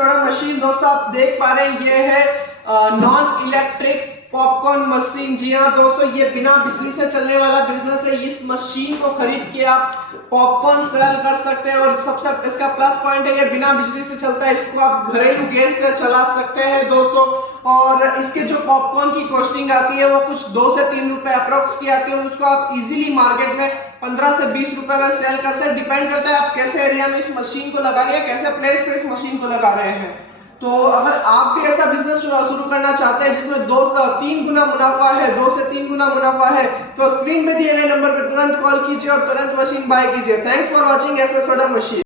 Soda machine दोस्तों आप देख पा रहे हैं, ये है नॉन इलेक्ट्रिक पॉपकॉर्न मशीन। जी हाँ दोस्तों, ये बिना बिजली से चलने वाला बिजनेस है। इस मशीन को खरीद के आप पॉपकॉर्न सेल कर सकते हैं और सबसे इसका प्लस पॉइंट है, ये बिना बिजली से चलता है। इसको आप घरेलू गैस से चला सकते हैं दोस्तों। और इसके जो पॉपकॉर्न की कॉस्टिंग आती है वो कुछ 2 से 3 रुपए अप्रोक्स की आती है और उसको आप इजीली मार्केट में 15 से 20 रुपए में सेल कर सकते हैं। डिपेंड करता है आप कैसे एरिया में इस मशीन को लगा रहे हैं, कैसे प्लेस पे इस मशीन को लगा रहे हैं। तो अगर आप भी ऐसा बिजनेस शुरू करना चाहते हैं जिसमें 2-3 गुना मुनाफा है, 2 से 3 गुना मुनाफा है, तो स्क्रीन पे दिए गए नंबर पे तुरंत कॉल कीजिए और तुरंत मशीन बाय कीजिए। Thanks for watching SS soda machine.